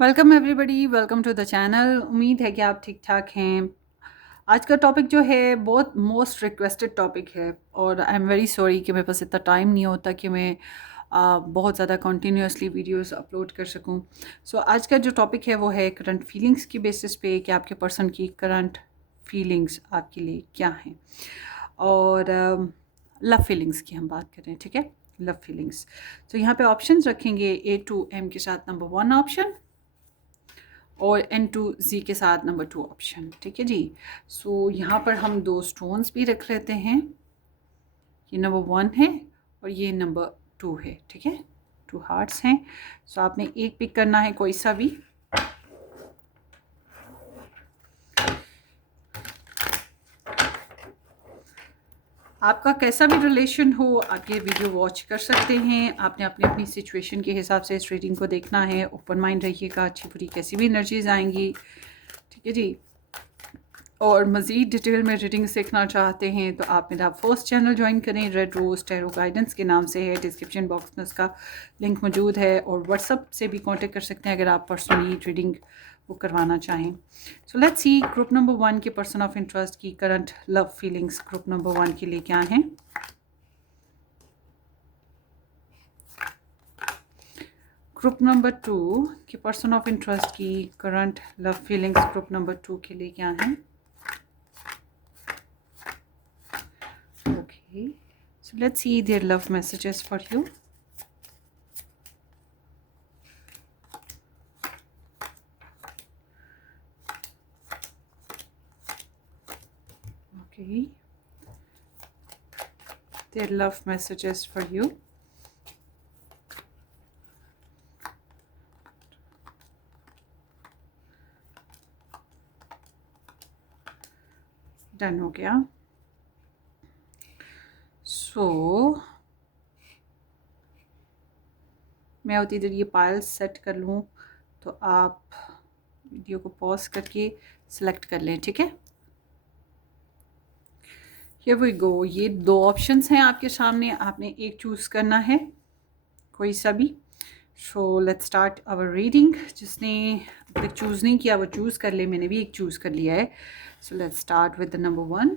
Welcome everybody, welcome to the channel. उम्मीद है कि आप ठीक ठाक हैं। आज का टॉपिक जो है बहुत मोस्ट रिक्वेस्टेड टॉपिक है और आई एम वेरी सॉरी कि मेरे पास इतना टाइम नहीं होता कि मैं बहुत ज़्यादा कंटिन्यूसली वीडियोस अपलोड कर सकूं। सो आज का जो टॉपिक है वो है करंट फीलिंग्स की बेसिस पे कि आपके पर्सन की करंट फीलिंग्स आपके लिए क्या हैं। और लव फीलिंग्स की हम बात करें, ठीक है। लव फीलिंग्स, तो यहाँ पे ऑप्शंस रखेंगे A to M के साथ नंबर 1 ऑप्शन और N to Z के साथ नंबर 2 ऑप्शन, ठीक है जी। सो यहाँ पर हम दो स्टोन्स भी रख लेते हैं। ये नंबर 1 है और ये नंबर 2 है, ठीक है। 2 हार्ट्स हैं। सो आपने एक पिक करना है, कोई सा भी। आपका कैसा भी रिलेशन हो, आप ये वीडियो वॉच कर सकते हैं। आपने अपनी अपनी सिचुएशन के हिसाब से इस रीडिंग को देखना है। ओपन माइंड रहिएगा, अच्छी बुरी कैसी भी एनर्जीज आएंगी, ठीक है जी। और मज़ीद डिटेल में रीडिंग सीखना चाहते हैं तो आप मेरा फर्स्ट चैनल ज्वाइन करें, रेड रोज़ टैरो गाइडेंस के नाम से है। डिस्क्रिप्शन बॉक्स में उसका लिंक मौजूद है और व्हाट्सअप से भी कांटेक्ट कर सकते हैं अगर आप पर्सनली रीडिंग बुक करवाना चाहें। So let's see group number 1 के पर्सन ऑफ इंटरेस्ट की current love feelings group number 1 के लिए क्या हैं। ग्रुप नंबर 2 के पर्सन ऑफ इंटरेस्ट की current love feelings group number 2 के लिए क्या हैं। Okay, so let's see their love messages for you. Okay, their love messages for you. Done हो गया। सो मैं होती इधर ये पायल सेट कर लूँ तो आप वीडियो को पॉज करके सिलेक्ट कर लें, ठीक है। Here we go. ये दो ऑप्शंस हैं आपके सामने, आपने एक चूज़ करना है, कोई सा भी। So let's start our reading. जिसने अब तक चूज़ नहीं किया वो चूज़ कर ले, मैंने भी एक चूज़ कर लिया है। So let's start with the number 1।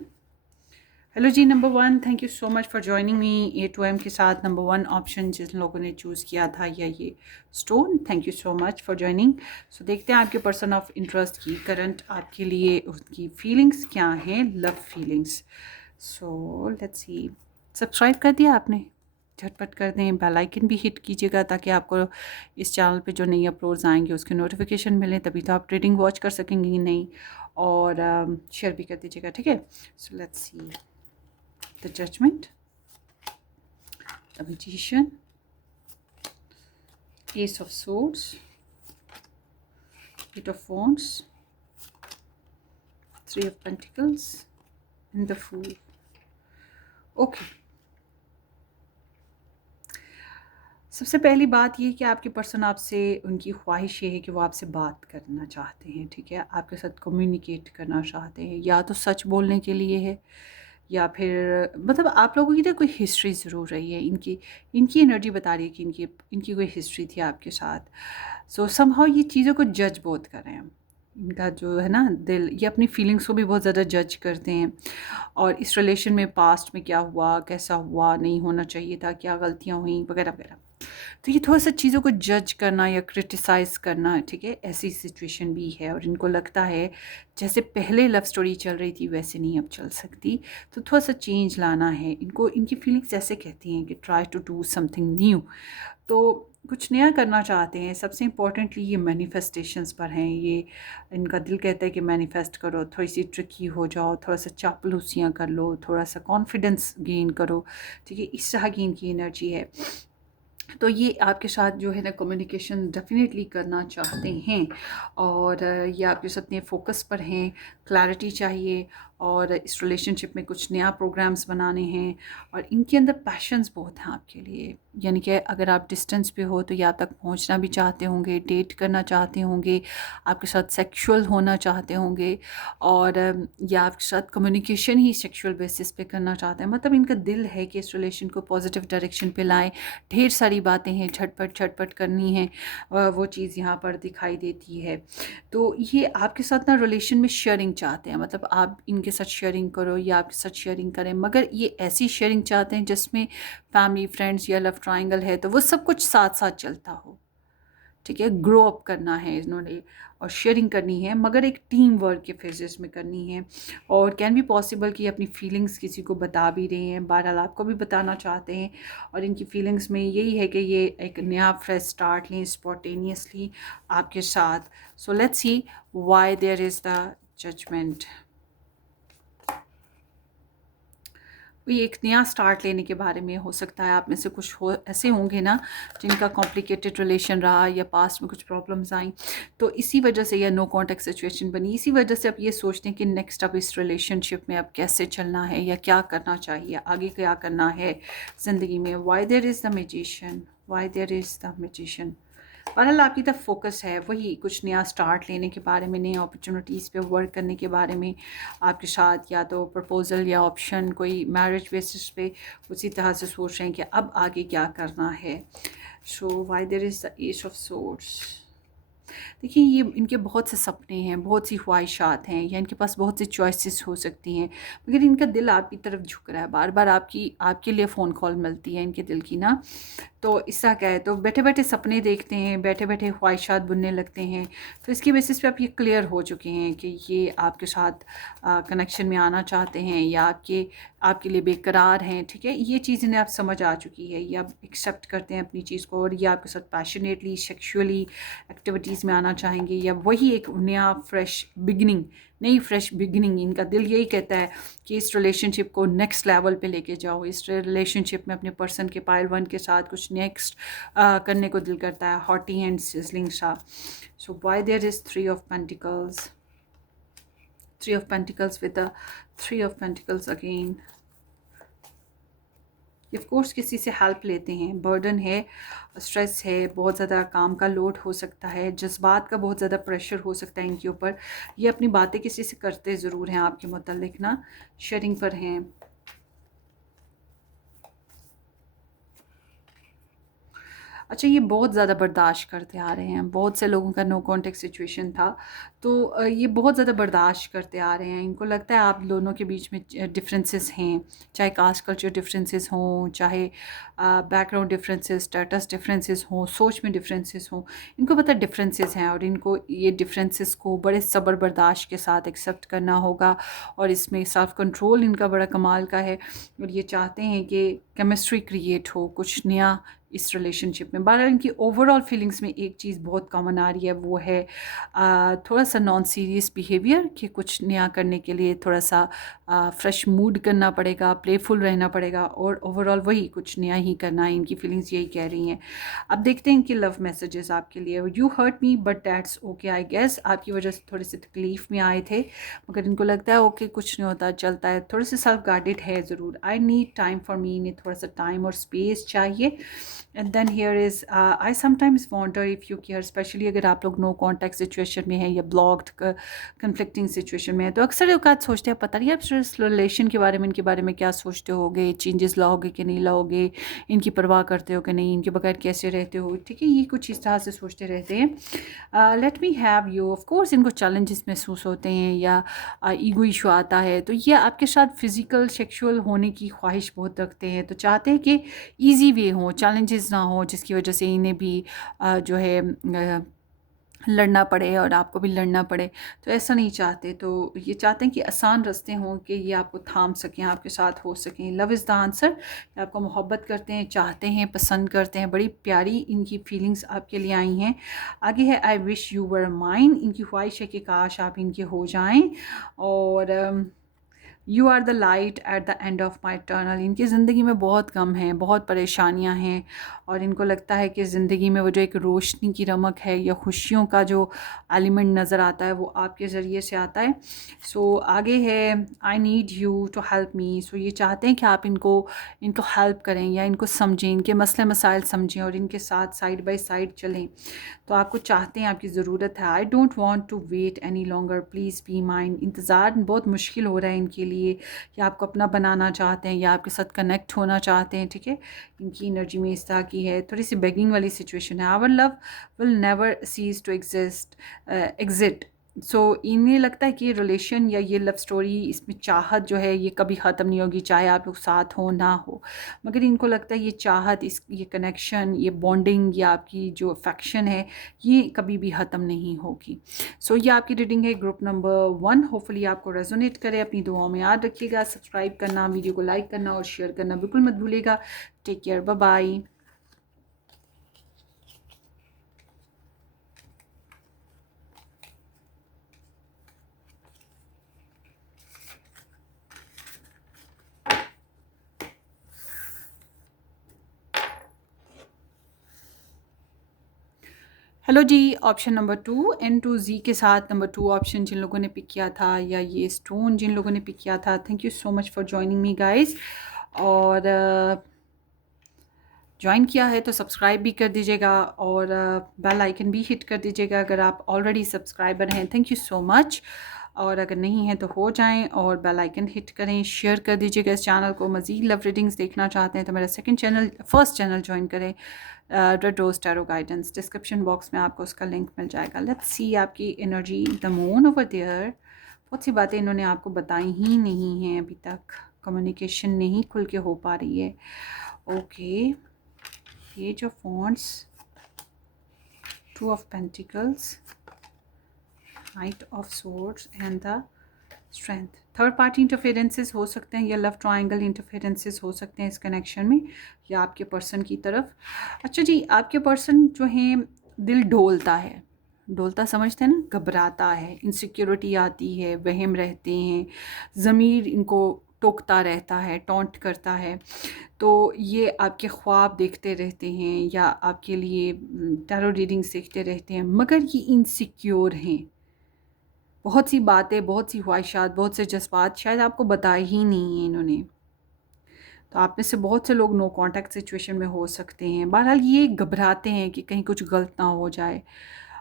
Hello जी number 1, thank you so much for joining me. A to M के साथ नंबर 1 ऑप्शन जिन लोगों ने चूज़ किया था, या ये stone, thank you so much for joining. So देखते हैं आपके पर्सन ऑफ इंटरेस्ट की करंट आपके लिए उनकी फीलिंग्स क्या हैं, love feelings. So let's see. Subscribe कर दिया आपने? झटपट कर दें। बेल आइकन भी हिट कीजिएगा ताकि आपको इस चैनल पे जो नई अपलोड्स आएंगे उसके नोटिफिकेशन मिलें, तभी तो आप रीडिंग वॉच कर सकेंगे नहीं। और शेयर भी कर दीजिएगा, ठीक है। So let's C the Judgment, the Magician, Ace of Swords, Eight of Wands, Three of Pentacles, and the Fool. Okay. सबसे पहली बात ये कि आपके पर्सन आपसे, उनकी ख्वाहिश ये है कि वो आपसे बात करना चाहते हैं, ठीक है। आपके साथ कम्युनिकेट करना चाहते हैं, या तो सच बोलने के लिए है या फिर मतलब आप लोगों की ना कोई हिस्ट्री ज़रूर रही है। इनकी इनकी एनर्जी बता रही है कि इनकी इनकी कोई हिस्ट्री थी आपके साथ। सो समहाउ ये चीज़ों को जज बहुत कर रहे हैं। इनका जो है ना दिल, ये अपनी फीलिंग्स को भी बहुत ज़्यादा जज करते हैं। और इस रिलेशन में पास्ट में क्या हुआ, कैसा हुआ, नहीं होना चाहिए था, क्या गलतियाँ हुई, वगैरह वगैरह। तो ये थोड़ा सा चीज़ों को जज करना या क्रिटिसाइज़ करना, ठीक है, ऐसी सिचुएशन भी है। और इनको लगता है जैसे पहले लव स्टोरी चल रही थी वैसे नहीं अब चल सकती, तो थोड़ा सा चेंज लाना है इनको। इनकी फीलिंग्स ऐसे कहती हैं कि try to do something new, तो कुछ नया करना चाहते हैं। सबसे इम्पोर्टेंटली ये मैनिफेस्टेशंस पर हैं। ये इनका दिल कहता है कि मैनिफेस्ट करो, थोड़ी सी ट्रिकी हो जाओ, थोड़ा सा चापलूसियाँ कर लो, थोड़ा सा कॉन्फिडेंस गेन करो, ठीक है। इस तरह की इनकी एनर्जी है। तो ये आपके साथ जो है ना कम्युनिकेशन डेफिनेटली करना चाहते हैं। और ये आपके साथ ने फोकस पर हैं, क्लैरिटी चाहिए और इस रिलेशनशिप में कुछ नया प्रोग्राम्स बनाने हैं और इनके अंदर पैशंस बहुत हैं आपके लिए। यानी कि अगर आप डिस्टेंस पे हो तो या तक पहुंचना भी चाहते होंगे, डेट करना चाहते होंगे, आपके साथ सेक्सुअल होना चाहते होंगे और या आपके साथ कम्युनिकेशन ही सेक्सुअल बेसिस पे करना चाहते हैं। मतलब इनका दिल है कि इस रिलेशन को पॉजिटिव डायरेक्शन पे लाएं। ढेर सारी बातें हैं, झटपट झटपट करनी है, वो चीज़ यहाँ पर दिखाई देती है। तो ये आपके साथ ना रिलेशन में शेयरिंग चाहते हैं, मतलब आप इनके साथ शेयरिंग करो या आपके साथ शेयरिंग करें, मगर ये ऐसी शेयरिंग चाहते हैं जिसमें फैमिली, फ्रेंड्स या लव ट्रायंगल है तो वो सब कुछ साथ साथ चलता हो। ठीक है, ग्रो अप करना है इन्होंने और शेयरिंग करनी है, मगर एक टीम वर्क के फेजेस में करनी है। और कैन बी पॉसिबल कि अपनी फीलिंग्स किसी को बता भी रहे हैं, बहरहाल आपको भी बताना चाहते हैं। और इनकी फीलिंग्स में यही है कि ये एक नया फ्रेश स्टार्ट लें स्पॉन्टेनियसली आपके साथ। So let's see why there is the judgement. कोई एक नया स्टार्ट लेने के बारे में हो सकता है। आप में से कुछ हो ऐसे होंगे ना जिनका कॉम्प्लिकेटेड रिलेशन रहा या पास्ट में कुछ प्रॉब्लम्स आई, तो इसी वजह से या नो कॉन्टेक्ट सिचुएशन बनी, इसी वजह से आप ये सोचते हैं कि नेक्स्ट अब इस रिलेशनशिप में अब कैसे चलना है या क्या करना चाहिए, आगे क्या करना है ज़िंदगी में। Why there is the magician, why there is the magician. बहरहाल आपकी तरफ फोकस है वही कुछ नया स्टार्ट लेने के बारे में, नई अपॉर्चुनिटीज़ पे वर्क करने के बारे में आपके साथ, या तो प्रपोजल या ऑप्शन कोई मैरिज बेसिस पे उसी तरह से सोच रहे हैं कि अब आगे क्या करना है। So why there is the ace of swords. देखिए ये इनके बहुत से सपने हैं, बहुत सी ख्वाहिशात हैं, या इनके पास बहुत सी चॉइसेस हो सकती हैं, मगर इनका दिल आपकी तरफ झुक रहा है। बार बार आपके लिए फ़ोन कॉल मिलती है इनके दिल की ना। तो इसका क्या है, तो बैठे बैठे सपने देखते हैं, बैठे बैठे ख्वाहिशात बुनने लगते हैं। तो इसकी बेसिस पे आप ये क्लियर हो चुके हैं कि ये आपके साथ कनेक्शन में आना चाहते हैं या आपके लिए बेकरार हैं। ठीक है, ये चीज़ इन्हें आप समझ आ चुकी है, ये आप एक्सेप्ट करते हैं अपनी चीज़ को, और ये आपके साथ पैशनेटली सेक्सुअली एक्टिविटीज़ में आना चाहेंगे, या वही एक नया फ्रेश बिगिनिंग, नई फ्रेश बिगिनिंग। इनका दिल यही कहता है कि इस रिलेशनशिप को नेक्स्ट लेवल पे लेके जाओ, इस रिलेशनशिप में अपने पर्सन के पाइल वन के साथ कुछ नेक्स्ट करने को दिल करता है, हॉटी एंड सिजलिंग सा। So why there is three of pentacles, three of pentacles with the three of pentacles again. Of course किसी से हेल्प लेते हैं, बर्डन है, स्ट्रेस है, बहुत ज़्यादा काम का लोड हो सकता है, जज्बात का बहुत ज़्यादा प्रेशर हो सकता है इनके ऊपर। ये अपनी बातें किसी से करते ज़रूर हैं आपके मुतालिक ना, शेयरिंग पर हैं। अच्छा, ये बहुत ज़्यादा बर्दाश्त करते आ रहे हैं, बहुत से लोगों का नो कॉन्टेक्ट सिचुएशन था, तो ये बहुत ज़्यादा बर्दाश्त करते आ रहे हैं। इनको लगता है आप दोनों के बीच में डिफरेंसेस हैं, चाहे कास्ट कल्चर डिफरेंसेस हों, चाहे बैकग्राउंड डिफरेंसेस, स्टेटस डिफरेंसेस हों, सोच में डिफरेंसेस हों। इनको पता डिफरेंसेस हैं और इनको ये डिफरेंसेस को बड़े सब्र बर्दाश्त के साथ एक्सेप्ट करना होगा, और इसमें सेल्फ कंट्रोल इनका बड़ा कमाल का है। और ये चाहते हैं कि केमिस्ट्री क्रिएट हो, कुछ नया इस रिलेशनशिप में। बहरहाल इनकी ओवरऑल फीलिंग्स में एक चीज़ बहुत कॉमन आ रही है, वो है थोड़ा सा नॉन सीरियस बिहेवियर, कि कुछ नया करने के लिए थोड़ा सा फ्रेश मूड करना पड़ेगा, प्लेफुल रहना पड़ेगा, और ओवरऑल वही कुछ नया ही करना है। इनकी फीलिंग्स यही कह रही हैं। अब देखते हैं कि लव मैसेजेस आपके लिए। You hurt me but that's okay, I guess आपकी वजह से थोड़ी सी तकलीफ़ में आए थे, मगर इनको लगता है ओके कुछ नहीं होता, चलता है। थोड़े से सेल्फ गार्डेड है ज़रूर। I need time for me, इन्हें थोड़ा सा टाइम और स्पेस चाहिए। And then here is I sometimes wonder if you care, specially अगर आप लोग नो कॉन्टैक्ट सिचुएशन में हैं या ब्लॉक्ड कन्फ्लिक्टिंग सिचुएशन में है, तो अक्सर औकात सोचते हैं पता नहीं आप इस रिलेशन के बारे में, इनके बारे में क्या सोचते होगे, चेंजेस लाओगे कि नहीं लाओगे, इनकी परवाह करते हो कि नहीं, इनके बगैर कैसे रहते हो। ठीक है, ये कुछ इस तरह से सोचते रहते हैं। Let me have you, of course इनको चैलेंजेस महसूस होते हैं या ईगो इशू आता है, तो ये आपके साथ फिज़िकल सेक्सुअल होने की ख्वाहिश बहुत रखते हैं, तो चाहते हैं कि ईजी वे हो, चैलेंजेस ना हो, जिसकी वजह से इन्हें भी जो है लड़ना पड़े और आपको भी लड़ना पड़े। तो ऐसा नहीं चाहते, तो ये चाहते हैं कि आसान रास्ते हों कि ये आपको थाम सकें, आपके साथ हो सकें। लव इज़ द आंसर, आपको मोहब्बत करते हैं, चाहते हैं, पसंद करते हैं। बड़ी प्यारी इनकी फीलिंग्स आपके लिए आई हैं। आगे है I wish you were mine, इनकी ख्वाहिश है कि काश आप इनके हो जाएं। और you are the light at the end of my tunnel. इनकी ज़िंदगी में बहुत गम हैं, बहुत परेशानियां हैं, और इनको लगता है कि ज़िंदगी में वो जो एक रोशनी की रमक है या खुशियों का जो एलिमेंट नज़र आता है वो आपके ज़रिए से आता है। सो आगे है, I need you to help me. So ये चाहते हैं कि आप इनको इनको हेल्प करें या इनको समझें, इनके मसले मसाइल समझें और इनके साथ साइड बाय साइड चलें। तो आपको चाहते हैं, आपकी ज़रूरत है। I don't want to wait any longer, please be mine. इंतज़ार बहुत मुश्किल हो रहा है इनके लिए, या आपको अपना बनाना चाहते हैं या आपके साथ कनेक्ट होना चाहते हैं, ठीक है। इनकी एनर्जी में इस तरह की है, थोड़ी सी बेगिंग वाली सिचुएशन है। Our love will never cease to exit. So इन्हें लगता है कि ये रिलेशन या ये लव स्टोरी, इसमें चाहत जो है ये कभी ख़त्म नहीं होगी, चाहे आप लोग साथ हो ना हो। मगर इनको लगता है ये चाहत, ये कनेक्शन, ये बॉन्डिंग या आपकी जो अफेक्शन है ये कभी भी ख़त्म नहीं होगी। सो ये आपकी रीडिंग है ग्रुप नंबर 1। होपफुली आपको रेजोनेट करे। अपनी दुआओं में याद रखिएगा, सब्सक्राइब करना, वीडियो को लाइक करना और शेयर करना बिल्कुल मत भूलिएगा। Take care, bye bye. Hello जी, ऑप्शन नंबर 2 N2Z के साथ नंबर 2 ऑप्शन जिन लोगों ने पिक किया था, या ये स्टोन जिन लोगों ने पिक किया था, thank you so much for joining me guys. और ज्वाइन किया है तो सब्सक्राइब भी कर दीजिएगा और बेल आइकन भी हिट कर दीजिएगा अगर आप ऑलरेडी सब्सक्राइबर हैं। Thank you so much. और अगर नहीं है तो हो जाएं और बेल आइकन हिट करें, शेयर कर दीजिएगा इस चैनल को। मज़ीद लव रीडिंग्स देखना चाहते हैं तो मेरा फर्स्ट चैनल ज्वाइन करें, red rose tarot guidance. Description box में आपको उसका लिंक मिल जाएगा। लेट्स सी आपकी energy, the moon over there. बहुत सी बातें इन्होंने आपको बताई ही नहीं हैं अभी तक, कम्युनिकेशन नहीं खुल के हो पा रही है। Okay, Page of Wands, 2 of Pentacles, Knight of Swords and the Strength। Third party interferences हो सकते हैं या लव ट्रायंगल इंटरफेरेंसेस हो सकते हैं इस कनेक्शन में, या आपके पर्सन की तरफ। अच्छा जी, आपके पर्सन जो हैं दिल ढोलता है, डोलता समझते हैं ना, घबराता है, इनसिक्योरिटी आती है, वहम रहते हैं, ज़मीर इनको टोकता रहता है, टॉन्ट करता है। तो ये आपके ख्वाब देखते रहते हैं या आपके लिए टैरो रीडिंग्स देखते रहते हैं, मगर ये इनसिक्योर हैं। बहुत सी बातें, बहुत सी ख्वाहिशात, बहुत से जज्बात शायद आपको बताए ही नहीं हैं इन्होंने। तो आप में से बहुत से लोग नो कांटेक्ट सिचुएशन में हो सकते हैं। बहरहाल ये घबराते हैं कि कहीं कुछ गलत ना हो जाए।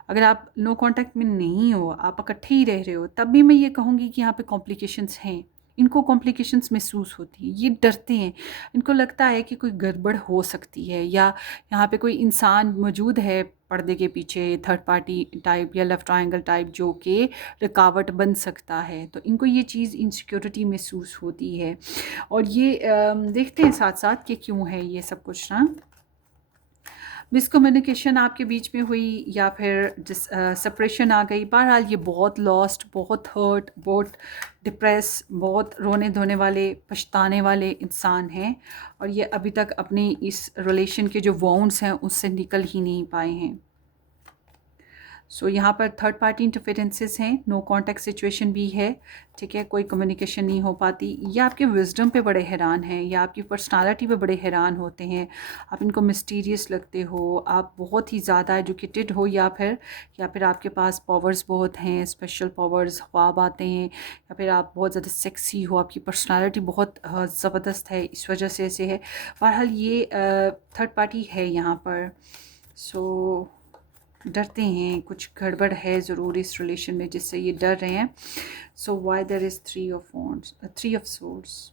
अगर आप नो कांटेक्ट में नहीं हो, आप इकट्ठे ही रह रहे हो, तब भी मैं ये कहूँगी कि यहाँ पे कॉम्प्लिकेशंस हैं। इनको कॉम्प्लिकेशंस महसूस होती है, ये डरते हैं। इनको लगता है कि कोई गड़बड़ हो सकती है या यहाँ पे कोई इंसान मौजूद है पर्दे के पीछे, थर्ड पार्टी टाइप या लव ट्रायंगल टाइप, जो कि रुकावट बन सकता है। तो इनको ये चीज़ इनसिक्योरिटी महसूस होती है। और ये देखते हैं साथ साथ कि क्यों है ये सब कुछ ना। मिसकम्युनिकेशन आपके बीच में हुई या फिर सेपरेशन आ गई। बहरहाल ये बहुत लॉस्ट, बहुत हर्ट, बहुत डिप्रेस, बहुत रोने धोने वाले, पछताने वाले इंसान हैं, और ये अभी तक अपनी इस रिलेशन के जो वाउंड्स हैं उससे निकल ही नहीं पाए हैं। सो यहाँ पर थर्ड पार्टी इंटरफेरेंसेस हैं, नो कांटेक्ट सिचुएशन भी है, ठीक है, कोई कम्युनिकेशन नहीं हो पाती। या आपके विजडम पे बड़े हैरान हैं या आपकी पर्सनालिटी पे बड़े हैरान होते हैं। आप इनको मिस्टीरियस लगते हो, आप बहुत ही ज़्यादा एजुकेटेड हो, या फिर आपके पास पावर्स बहुत हैं, स्पेशल पावर्स, ख्वाब आते हैं, या फिर आप बहुत ज़्यादा सेक्सी हो, आपकी पर्सनालिटी बहुत ज़बरदस्त है, इस वजह से ऐसे है। बहरहाल ये थर्ड पार्टी है यहाँ पर। सो डरते हैं, कुछ गड़बड़ है ज़रूर इस रिलेशन में जिससे ये डर रहे हैं। So why there is 3 of wands, 3 of swords,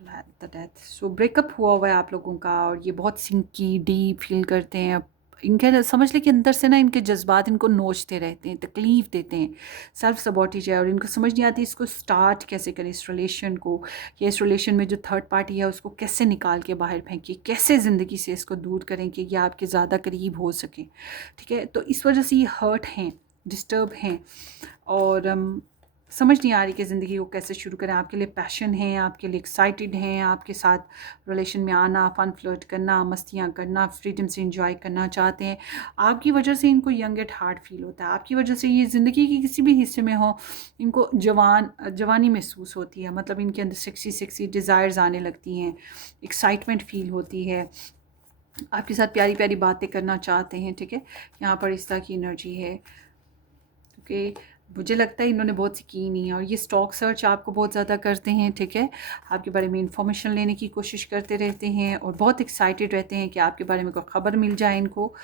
the death. So breakup हुआ है आप लोगों का, और ये बहुत सिंकी डीप फील करते हैं। इनके समझ लें कि अंदर से ना इनके जज्बात इनको नोचते रहते हैं, तकलीफ़ देते हैं, सेल्फ सबॉटेज है, और इनको समझ नहीं आती इसको स्टार्ट कैसे करें इस रिलेशन को, या इस रिलेशन में जो थर्ड पार्टी है उसको कैसे निकाल के बाहर फेंकें, कैसे ज़िंदगी से इसको दूर करें कि ये आपके ज़्यादा करीब हो सके, ठीक है। तो इस वजह से ये हर्ट हैं, डिस्टर्ब हैं, और समझ नहीं आ रही कि ज़िंदगी को कैसे शुरू करें। आपके लिए पैशन है, आपके लिए एक्साइटेड हैं, आपके साथ रिलेशन में आना, फ़न फ्लर्ट करना, मस्तियाँ करना, फ्रीडम से एंजॉय करना चाहते हैं। आपकी वजह से इनको यंग एट हार्ट फील होता है। आपकी वजह से ये ज़िंदगी के किसी भी हिस्से में हो, इनको जवानी महसूस होती है। मतलब इनके अंदर सेक्सी सेक्सी डिज़ायर्स आने लगती हैं, एक्साइटमेंट फ़ील होती है, आपके साथ प्यारी प्यारी बातें करना चाहते हैं। ठीक है, यहाँ पर इस तरह की एनर्जी है। क्योंकि मुझे लगता है इन्होंने बहुत सी की नहीं है, और ये स्टॉक सर्च आपको बहुत ज़्यादा करते हैं। ठीक है, आपके बारे में इंफॉर्मेशन लेने की कोशिश करते रहते हैं, और बहुत एक्साइटेड रहते हैं कि आपके बारे में कोई ख़बर मिल जाए इनको।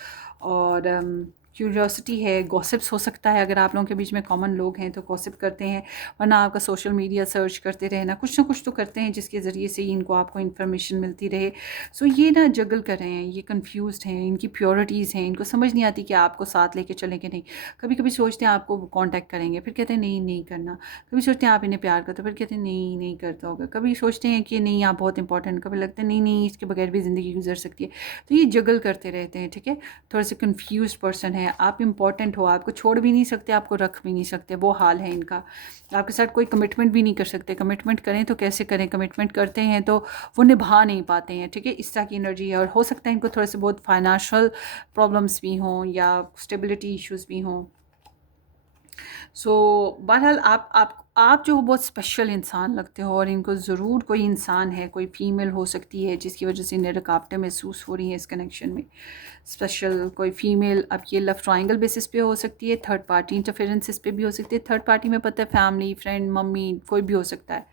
और क्यूरियोसिटी है, गॉसिप्स हो सकता है, अगर आप लोगों के बीच में कॉमन लोग हैं तो गॉसिप करते हैं, वरना आपका सोशल मीडिया सर्च करते रहना, कुछ ना कुछ तो करते हैं जिसके ज़रिए से इनको आपको इन्फॉर्मेशन मिलती रहे। सो ये ना जगल कर रहे हैं, ये कंफ्यूज्ड हैं, इनकी प्योरिटीज़ हैं, इनको समझ नहीं आती कि आपको साथ लेके चलें कि नहीं। कभी कभी सोचते हैं आपको कांटेक्ट करेंगे, फिर कहते हैं नहीं नहीं करना। कभी सोचते हैं आप इन्हें प्यार करते हो, फिर कहते हैं नहीं नहीं करता होगा। कभी सोचते हैं कि नहीं आप बहुत इंपॉर्टेंट, कभी लगता है नहीं नहीं इसके बगैर भी ज़िंदगी गुजर सकती है। तो ये जगल करते रहते हैं। ठीक है, थोड़ा सा कन्फ्यूज पर्सन है। आप इंपॉर्टेंट हो, आपको छोड़ भी नहीं सकते, आपको रख भी नहीं सकते, वो हाल है इनका। आपके साथ कोई कमिटमेंट भी नहीं कर सकते। कमिटमेंट करें तो कैसे करें, कमिटमेंट करते हैं तो वो निभा नहीं पाते हैं। ठीक है, इस तरह की एनर्जी है। और हो सकता है इनको थोड़े से बहुत फाइनेंशियल प्रॉब्लम्स भी हों, या स्टेबिलिटी इश्यूज़ भी हों। सो बहरहाल आप जो बहुत स्पेशल इंसान लगते हो, और इनको ज़रूर कोई इंसान है, कोई फीमेल हो सकती है जिसकी वजह से इन्हें रुकावटें महसूस हो रही हैं इस कनेक्शन में। स्पेशल कोई फीमेल, अब ये लव ट्रायंगल बेसिस पे हो सकती है, थर्ड पार्टी इंटरफेरेंसेस पे भी हो सकती है। थर्ड पार्टी में पता है फैमिली, फ्रेंड, मम्मी, कोई भी हो सकता है।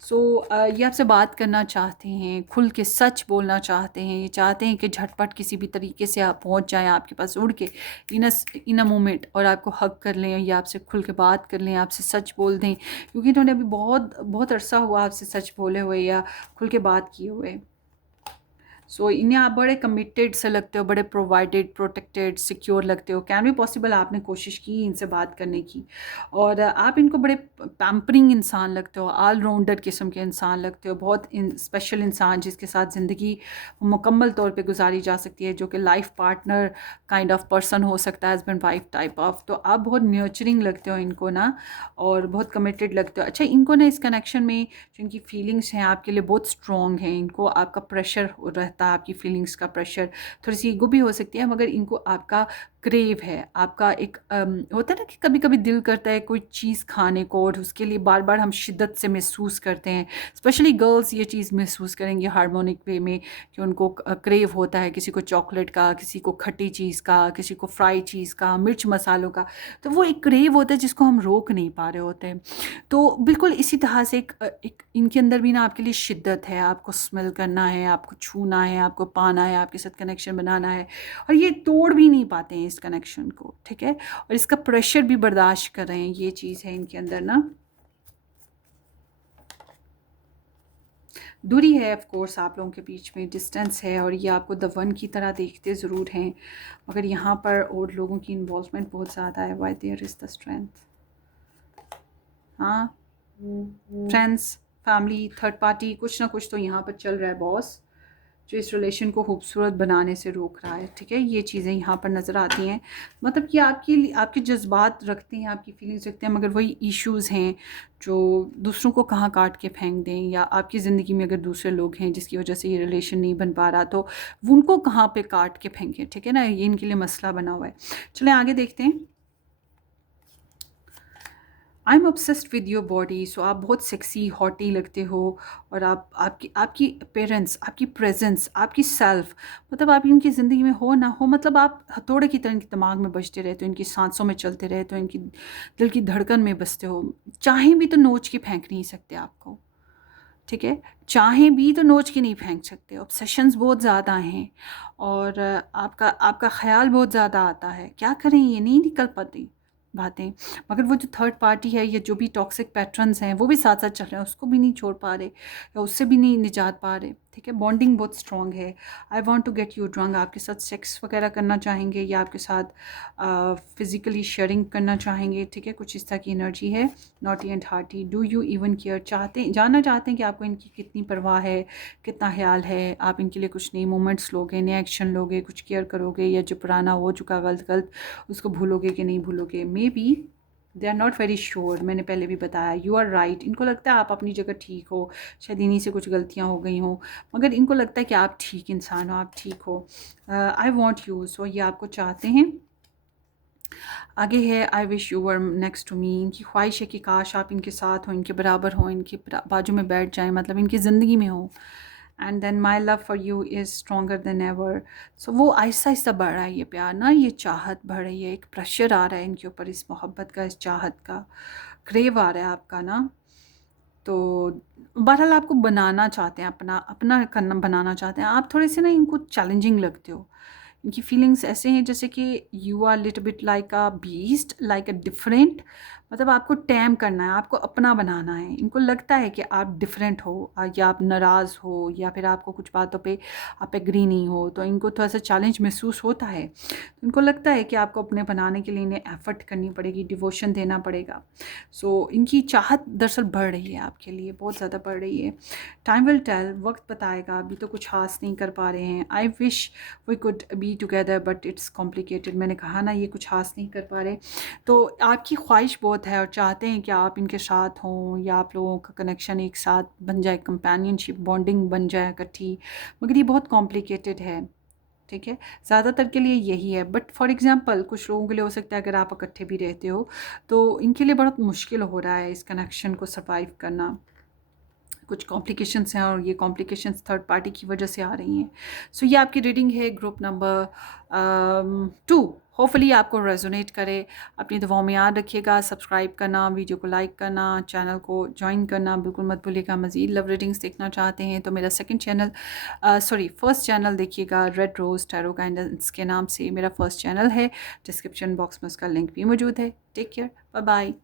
सो ये आपसे बात करना चाहते हैं, खुल के सच बोलना चाहते हैं। ये चाहते हैं कि झटपट किसी भी तरीके से आप पहुँच जाएँ आपके पास उड़ के, इन अ मोमेंट, और आपको हग कर लें, या आपसे खुल के बात कर लें, आपसे सच बोल दें। क्योंकि इन्होंने अभी बहुत बहुत अरसा हुआ आपसे सच बोले हुए या खुल के बात किए हुए। सो इन्हें आप बड़े कमिटेड से लगते हो, बड़े प्रोवाइडेड, प्रोटेक्टेड, सिक्योर लगते हो। कैन बी पॉसिबल आपने कोशिश की इनसे बात करने की, और आप इनको बड़े पैम्परिंग इंसान लगते हो, ऑलराउंडर किस्म के इंसान लगते हो, बहुत स्पेशल इंसान जिसके साथ ज़िंदगी मुकम्मल तौर पे गुजारी जा सकती है, जो कि life partner kind of person हो सकता है, हस्बैंड वाइफ टाइप ऑफ। तो आप बहुत नर्चरिंग लगते हो इनको ना, और बहुत कमिटेड लगते हो। अच्छा, इनको ना इस कनेक्शन में जो इनकी फीलिंग्स हैं आपके लिए बहुत स्ट्रॉन्ग हैं। इनको आपका प्रेशर रहता है, आपकी फीलिंग्स का प्रेशर, थोड़ी सी ईगो भी हो सकती है, मगर इनको आपका क्रेव है, आपका एक होता है ना कि कभी कभी दिल करता है कोई चीज़ खाने को, और उसके लिए बार बार हम शिद्दत से महसूस करते हैं। स्पेशली गर्ल्स ये चीज़ महसूस करेंगे हार्मोनिक वे में, कि उनको क्रेव होता है किसी को चॉकलेट का, किसी को खट्टी चीज़ का, किसी को फ्राई चीज़ का, मिर्च मसालों का। तो वो एक क्रेव होता है जिसको हम रोक नहीं पा रहे होते हैं। तो बिल्कुल इसी तरह से एक इनके अंदर भी ना आपके लिए शिद्दत है। आपको स्मेल करना है, आपको छूना है, आपको पाना है, आपके साथ कनेक्शन बनाना है, और ये तोड़ भी नहीं पाते हैं इस कनेक्शन को। ठीक है, और इसका प्रेशर भी बर्दाश्त कर रहे हैं, ये चीज़ है इनके अंदर ना। दूरी है ऑफ कोर्स, आप लोगों के बीच में डिस्टेंस है, और ये आपको द वन की तरह देखते ज़रूर हैं, मगर यहाँ पर और लोगों की इन्वॉल्वमेंट बहुत ज़्यादा है। Why there is the strength. हाँ, फ्रेंड्स, फैमिली, थर्ड पार्टी, कुछ ना कुछ तो यहाँ पर चल रहा है बॉस, जो इस रिलेशन को खूबसूरत बनाने से रोक रहा है। ठीक है, ये चीज़ें यहाँ पर नज़र आती हैं। मतलब कि आपके जज्बात रखते हैं, आपकी फीलिंग्स रखते हैं, मगर वही इश्यूज़ हैं जो दूसरों को कहाँ काट के फेंक दें, या आपकी ज़िंदगी में अगर दूसरे लोग हैं जिसकी वजह से ये रिलेशन नहीं बन पा रहा, तो उनको कहाँ पे काट के फेंकें। ठीक है ना, ये इनके लिए मसला बना हुआ है। चलें आगे देखते हैं। I am obsessed with your body. So आप बहुत सेक्सी, हॉटी लगते हो, और आपकी अपीयरेंस, आपकी प्रेजेंस, आपकी सेल्फ, मतलब आप इनकी ज़िंदगी में हो ना हो, मतलब आप हथौड़े की तरह इनके दिमाग में बजते रहते हो, इनकी सांसों में चलते रहते हो, इनकी दिल की धड़कन में बसते हो। चाहें भी तो नोच के फेंक नहीं सकते आपको। ठीक है, चाहें भी तो नोच के नहीं फेंक सकते। ऑब्सेशंस बहुत ज़्यादा हैं, और आपका आपका ख्याल बहुत ज़्यादा आता है। क्या करें, ये नहीं निकल पाती बातें। मगर वो जो थर्ड पार्टी है, या जो भी टॉक्सिक पैटर्न्स हैं, वो भी साथ साथ चल रहे हैं, उसको भी नहीं छोड़ पा रहे, या उससे भी नहीं निजात पा रहे। ठीक है, बॉन्डिंग बहुत स्ट्रॉन्ग है। I want to get you drunk, आपके साथ सेक्स वगैरह करना चाहेंगे, या आपके साथ फिज़िकली शेयरिंग करना चाहेंगे। ठीक है, कुछ इस तरह की एनर्जी है। Naughty and hearty, do you even care, जानना चाहते हैं कि आपको इनकी कितनी परवाह है, कितना ख्याल है। आप इनके लिए कुछ नए मोमेंट्स लोगे, नए एक्शन लोगे, कुछ केयर करोगे, या जो पुराना हो चुका गलत गलत उसको भूलोगे कि नहीं भूलोगे। Maybe they are not very sure, मैंने पहले भी बताया, यू आर राइट, इनको लगता है आप अपनी जगह ठीक हो, शायद इन्हीं से कुछ गलतियाँ हो गई हों, मगर इनको लगता है कि आप ठीक इंसान हो, आप ठीक हो, आई वॉन्ट यू, सो ये आपको चाहते हैं। आगे है I wish you were next to me, इनकी ख्वाहिश है कि काश आप इनके साथ हो, इनके बराबर हो, इनके बाजू में बैठ जाएं, मतलब इनकी ज़िंदगी में हो। And then my love for you is stronger than ever, so वो आहिस्ता आहिस्ता बढ़ रहा है ये प्यार ना, ये चाहत बढ़ रही है, एक प्रेशर आ रहा है इनके ऊपर, इस मोहब्बत का, इस चाहत का क्रेव आ रहा है आपका ना। तो बहरहाल आपको बनाना चाहते हैं, अपना अपना करना बनाना चाहते हैं आप, थोड़े से ना इनको चैलेंजिंग लगते हो, इनकी फीलिंग्स ऐसे हैं जैसे कि you are little bit like a beast, like a different, मतलब आपको टैम करना है, आपको अपना बनाना है, इनको लगता है कि आप डिफरेंट हो, या आप नाराज़ हो, या फिर आपको कुछ बातों पे आप एग्री नहीं हो, तो इनको थोड़ा सा चैलेंज महसूस होता है, तो इनको लगता है कि आपको अपने बनाने के लिए इन्हें एफर्ट करनी पड़ेगी, डिवोशन देना पड़ेगा। सो इनकी चाहत दरअसल बढ़ रही है आपके लिए, बहुत ज़्यादा बढ़ रही है। टाइम विल टेल, वक्त बताएगा, अभी तो कुछ हासिल नहीं कर पा रहे हैं। I wish we could be together but it's complicated, मैंने कहा ना ये कुछ हासिल नहीं कर पा रहे, तो आपकी ख्वाहिश बहुत है और चाहते हैं कि आप इनके साथ हों, या आप लोगों का कनेक्शन एक साथ बन जाए, कंपेनियनशिप बॉन्डिंग बन जाए इकट्ठी, मगर ये बहुत कॉम्प्लिकेटेड है, ठीक है, ज़्यादातर के लिए यही है, बट फॉर एग्जांपल कुछ लोगों के लिए हो सकता है अगर आप इकट्ठे भी रहते हो तो इनके लिए बहुत मुश्किल हो रहा है इस कनेक्शन को सर्वाइव करना, कुछ कॉम्प्लिकेशंस हैं और ये कॉम्प्लिकेशंस थर्ड पार्टी की वजह से आ रही हैं। सो ये आपकी रीडिंग है ग्रुप नंबर 2, होपफुली आपको रेजोनेट करे। अपनी दुआओं में याद रखिएगा, सब्सक्राइब करना, वीडियो को लाइक करना, चैनल को ज्वाइन करना बिल्कुल मत भूलिएगा। मज़ीद लव रीडिंग्स देखना चाहते हैं तो मेरा सेकंड चैनल फर्स्ट चैनल देखिएगा, रेड रोज़ टैरो गाइडेंस के नाम से मेरा फर्स्ट चैनल है, डिस्क्रिप्शन बॉक्स में उसका लिंक भी मौजूद है। Take care, bye bye.